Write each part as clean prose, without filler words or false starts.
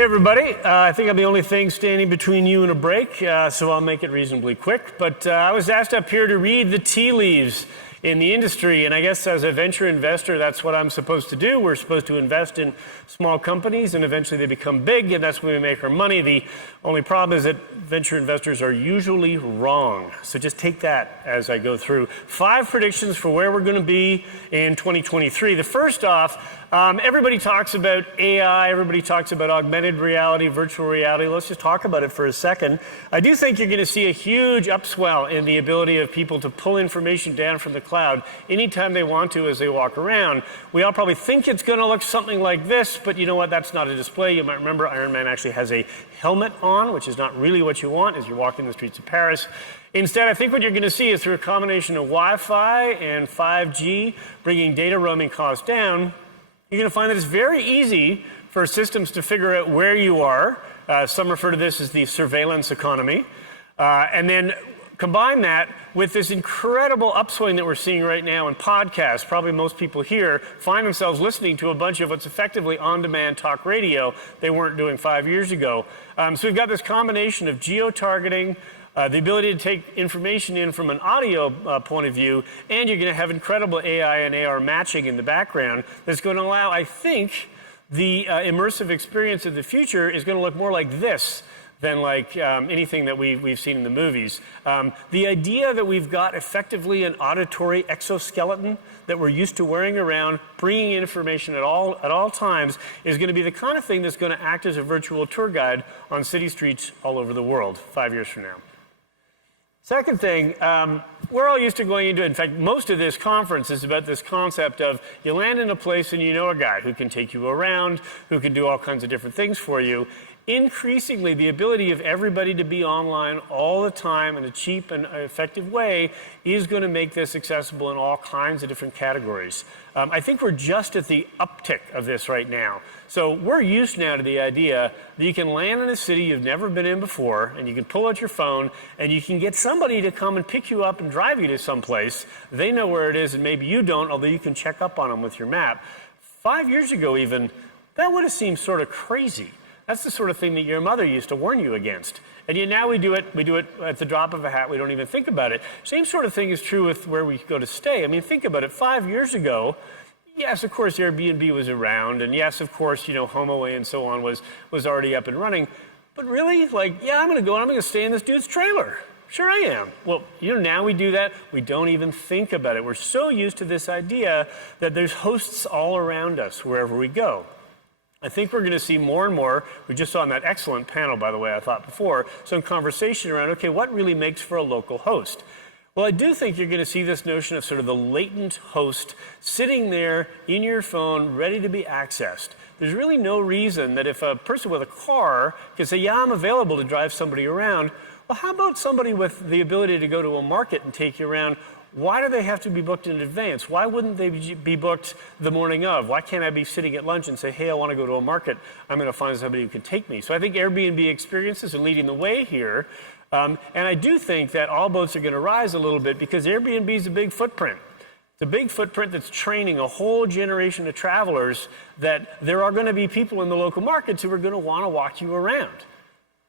Hey everybody, I think I'm the only thing standing between you and a break, so I'll make it reasonably quick. But I was asked up here to read the tea leaves in the industry, and I guess as a venture investor, that's what I'm supposed to do. We're supposed to invest in small companies, and eventually they become big, and that's when we make our money. The only problem is that venture investors are usually wrong. So just take that as I go through. 5 predictions for where we're going to be in 2023. The first off, everybody talks about AI, everybody talks about augmented reality, virtual reality. Let's just talk about it for a second. I do think you're going to see a huge upswell in the ability of people to pull information down from the cloud anytime they want to as they walk around. We all probably think it's going to look something like this, but you know what? That's not a display. You might remember Iron Man actually has a helmet on, which is not really what you want as you're walking the streets of Paris. Instead, I think what you're going to see is through a combination of Wi-Fi and 5G, bringing data roaming costs down, you're going to find that it's very easy for systems to figure out where you are. Some refer to this as the surveillance economy. And then combine that with this incredible upswing that we're seeing right now in podcasts. Probably most people here find themselves listening to a bunch of what's effectively on-demand talk radio they weren't doing 5 years ago. So we've got this combination of geo-targeting, the ability to take information in from an audio point of view, and you're going to have incredible AI and AR matching in the background that's going to allow, I think, the immersive experience of the future is going to look more like this than like anything that we've seen in the movies. The idea that we've got effectively an auditory exoskeleton that we're used to wearing around, bringing information at all times, is going to be the kind of thing that's going to act as a virtual tour guide on city streets all over the world 5 years from now. Second thing, we're all used to going into it. In fact, most of this conference is about this concept of you land in a place and you know a guy who can take you around, who can do all kinds of different things for you. Increasingly, the ability of everybody to be online all the time in a cheap and effective way is going to make this accessible in all kinds of different categories. I think we're just at the uptick of this right now. So we're used now to the idea that you can land in a city you've never been in before, and you can pull out your phone, and you can get somebody to come and pick you up and drive you to someplace. They know where it is, and maybe you don't, although you can check up on them with your map. 5 years ago even, that would have seemed sort of crazy. That's the sort of thing that your mother used to warn you against. And yet now we do it at the drop of a hat. We don't even think about it. Same sort of thing is true with where we go to stay. I mean, think about it. 5 years ago, yes, of course, Airbnb was around. And yes, of course, HomeAway and so on was already up and running. But really, yeah, I'm going to go and I'm going to stay in this dude's trailer. Sure I am. Well, now we do that. We don't even think about it. We're so used to this idea that there's hosts all around us wherever we go. I think we're going to see more and more, we just saw on that excellent panel, by the way, I thought before, some conversation around, okay, what really makes for a local host? Well, I do think you're going to see this notion of sort of the latent host sitting there in your phone, ready to be accessed. There's really no reason that if a person with a car can say, yeah, I'm available to drive somebody around, well, how about somebody with the ability to go to a market and take you around? Why do they have to be booked in advance? Why wouldn't they be booked the morning of? Why can't I be sitting at lunch and say, hey, I want to go to a market. I'm going to find somebody who can take me. So I think Airbnb experiences are leading the way here. And I do think that all boats are going to rise a little bit because Airbnb is a big footprint. It's a big footprint that's training a whole generation of travelers that there are going to be people in the local markets who are going to want to walk you around.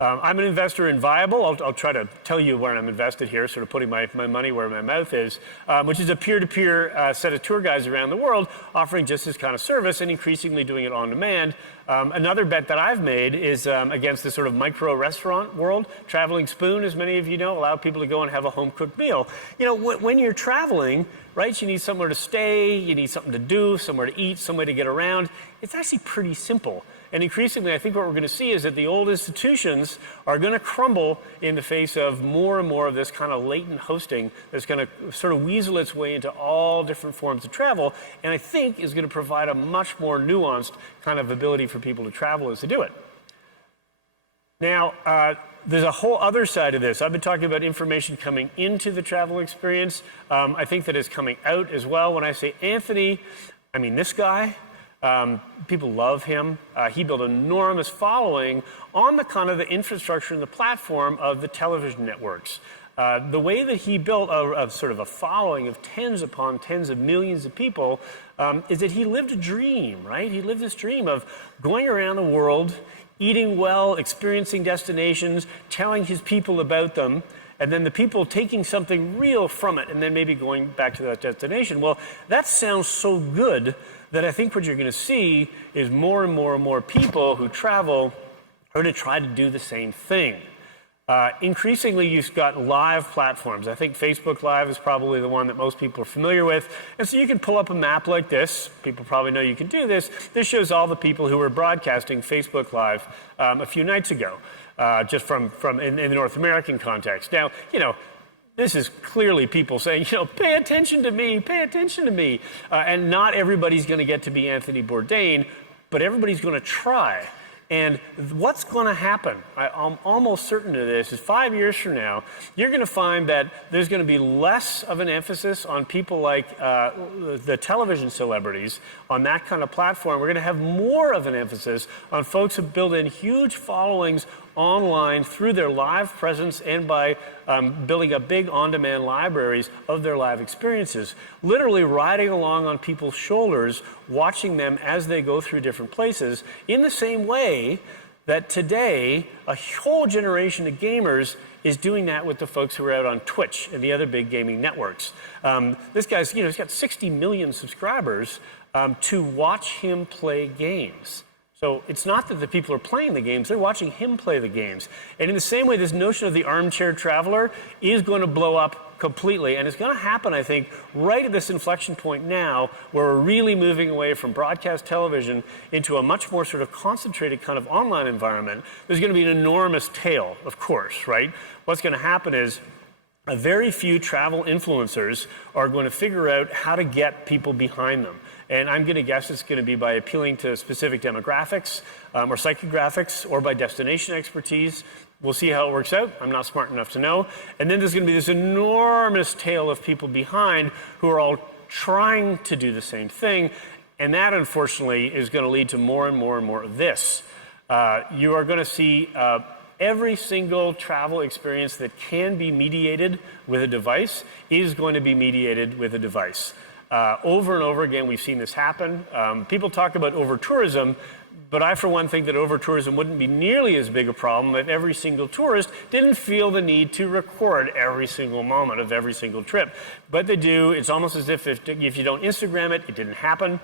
I'm an investor in Viable. I'll try to tell you where I'm invested here, sort of putting my money where my mouth is, which is a peer-to-peer set of tour guides around the world offering just this kind of service and increasingly doing it on demand. Another bet that I've made is against the sort of micro-restaurant world. Traveling Spoon, as many of you know, allow people to go and have a home-cooked meal. When you're traveling, right, you need somewhere to stay, you need something to do, somewhere to eat, somewhere to get around. It's actually pretty simple. And increasingly, I think what we're going to see is that the old institutions are going to crumble in the face of more and more of this kind of latent hosting that's going to sort of weasel its way into all different forms of travel, and I think is going to provide a much more nuanced kind of ability for people to travel as they do it. Now, there's a whole other side of this. I've been talking about information coming into the travel experience. I think that is coming out as well. When I say Anthony, I mean this guy. People love him. He built an enormous following on the kind of the infrastructure and the platform of the television networks. The way that he built a sort of a following of tens upon tens of millions of people is that he lived a dream, right? He lived this dream of going around the world eating well, experiencing destinations, telling his people about them, and then the people taking something real from it and then maybe going back to that destination. Well, that sounds so good that I think what you're going to see is more and more and more people who travel are going to try to do the same thing. Increasingly, you've got live platforms. I think Facebook Live is probably the one that most people are familiar with. And so you can pull up a map like this. People probably know you can do this. This shows all the people who were broadcasting Facebook Live a few nights ago, just from in the North American context. Now, this is clearly people saying, pay attention to me, pay attention to me. And not everybody's going to get to be Anthony Bourdain, but everybody's going to try. And what's going to happen, I'm almost certain of this, is 5 years from now, you're going to find that there's going to be less of an emphasis on people like the television celebrities on that kind of platform. We're going to have more of an emphasis on folks who build in huge followings online through their live presence and by building up big on-demand libraries of their live experiences, literally riding along on people's shoulders, watching them as they go through different places, in the same way that today a whole generation of gamers is doing that with the folks who are out on Twitch and the other big gaming networks. This guy's, he's got 60 million subscribers to watch him play games. So it's not that the people are playing the games, they're watching him play the games. And in the same way, this notion of the armchair traveler is going to blow up completely. And it's going to happen, I think, right at this inflection point now, where we're really moving away from broadcast television into a much more sort of concentrated kind of online environment. There's going to be an enormous tail, of course, right? What's going to happen is a very few travel influencers are going to figure out how to get people behind them. And I'm going to guess it's going to be by appealing to specific demographics or psychographics or by destination expertise. We'll see how it works out. I'm not smart enough to know. And then there's going to be this enormous tail of people behind who are all trying to do the same thing. And that, unfortunately, is going to lead to more and more and more of this. You are going to see every single travel experience that can be mediated with a device is going to be mediated with a device. Over and over again, we've seen this happen. People talk about over-tourism, but I, for one, think that over-tourism wouldn't be nearly as big a problem if every single tourist didn't feel the need to record every single moment of every single trip. But they do. It's almost as if you don't Instagram it, it didn't happen.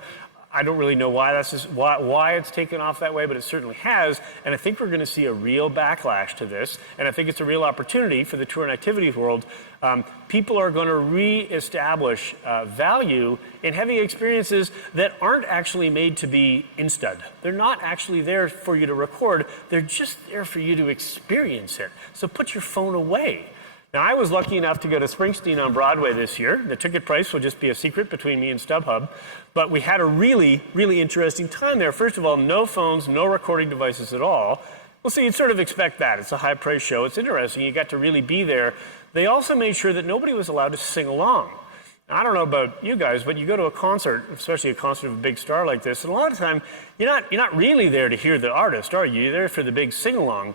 I don't really know why why it's taken off that way, but it certainly has. And I think we're going to see a real backlash to this. And I think it's a real opportunity for the tour and activities world. People are going to re-establish value in having experiences that aren't actually made to be instud. They're not actually there for you to record. They're just there for you to experience it. So put your phone away. Now, I was lucky enough to go to Springsteen on Broadway this year. The ticket price will just be a secret between me and StubHub. But we had a really, really interesting time there. First of all, no phones, no recording devices at all. Well, so you'd sort of expect that. It's a high-praise show. It's interesting. You got to really be there. They also made sure that nobody was allowed to sing along. Now, I don't know about you guys, but you go to a concert, especially a concert of a big star like this, and a lot of the time, you're not really there to hear the artist, are you? You're there for the big sing-along.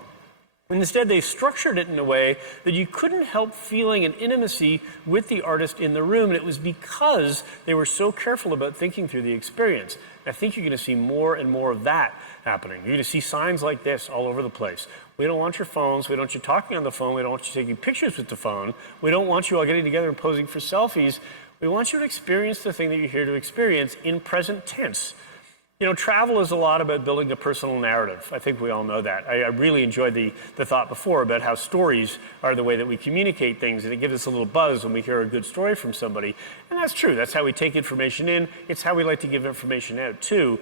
Instead, they structured it in a way that you couldn't help feeling an intimacy with the artist in the room, and it was because they were so careful about thinking through the experience. I think you're going to see more and more of that happening. You're going to see signs like this all over the place. We don't want your phones. We don't want you talking on the phone. We don't want you taking pictures with the phone. We don't want you all getting together and posing for selfies. We want you to experience the thing that you're here to experience in present tense. Travel is a lot about building a personal narrative. I think we all know that. I really enjoyed the thought before about how stories are the way that we communicate things, and it gives us a little buzz when we hear a good story from somebody. And that's true. That's how we take information in. It's how we like to give information out, too.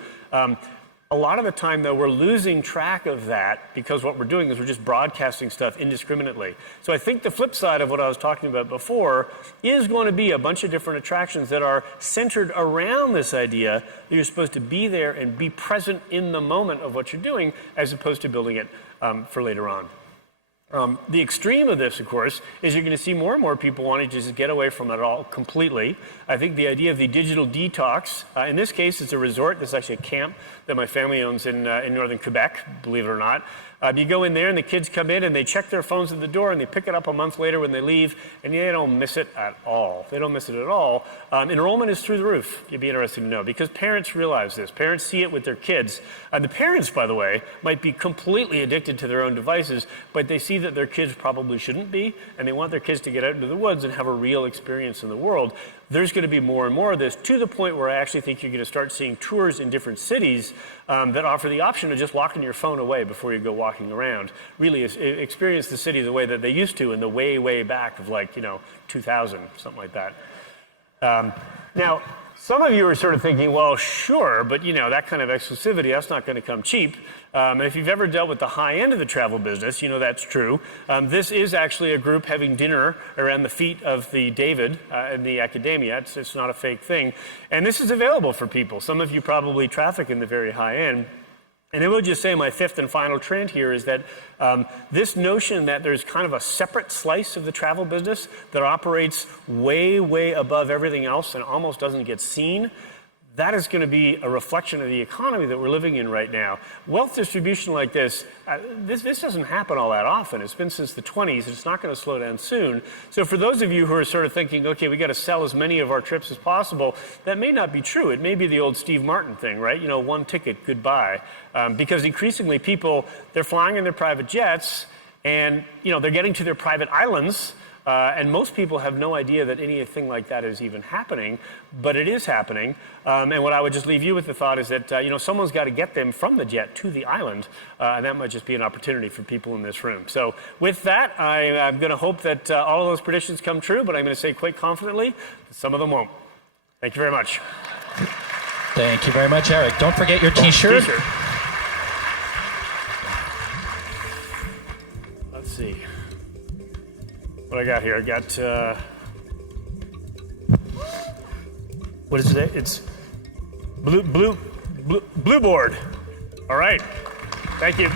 A lot of the time, though, we're losing track of that because what we're doing is we're just broadcasting stuff indiscriminately. So I think the flip side of what I was talking about before is going to be a bunch of different attractions that are centered around this idea that you're supposed to be there and be present in the moment of what you're doing as opposed to building it for later on. The extreme of this, of course, is you're going to see more and more people wanting to just get away from it all completely. I think the idea of the digital detox, in this case, it's a resort. This is actually a camp that my family owns in northern Quebec, believe it or not. You go in there and the kids come in and they check their phones at the door and they pick it up a month later when they leave, and they don't miss it at all. They don't miss it at all. Enrollment is through the roof, you'd be interested to know, because parents realize this. Parents see it with their kids. The parents, by the way, might be completely addicted to their own devices, but they see that their kids probably shouldn't be, and they want their kids to get out into the woods and have a real experience in the world. There's going to be more and more of this, to the point where I actually think you're going to start seeing tours in different cities that offer the option of just locking your phone away before you go walking around. Really experience the city the way that they used to in the way back of 2000, something like that. Now, some of you are sort of thinking, well, sure, but that kind of exclusivity, that's not going to come cheap. And if you've ever dealt with the high end of the travel business, that's true. This is actually a group having dinner around the feet of the David in the academia. It's not a fake thing. And this is available for people. Some of you probably traffic in the very high end. And I will just say my fifth and final trend here is that this notion that there's kind of a separate slice of the travel business that operates way above everything else and almost doesn't get seen, that is going to be a reflection of the economy that we're living in right now. Wealth distribution like this doesn't happen all that often. It's been since the 20s, and it's not going to slow down soon. So for those of you who are sort of thinking, okay, we got to sell as many of our trips as possible, that may not be true. It may be the old Steve Martin thing, right? One ticket, goodbye. Because increasingly people, they're flying in their private jets, and they're getting to their private islands, and most people have no idea that anything like that is even happening, but it is happening. And what I would just leave you with the thought is that someone's got to get them from the jet to the island, and that might just be an opportunity for people in this room. So with that, I'm going to hope that all of those predictions come true, but I'm going to say quite confidently that some of them won't. Thank you very much. Thank you very much, Erik. Don't forget your T-shirt. Let's see. What I got here? I got, what is it? It's blue board. All right. Thank you.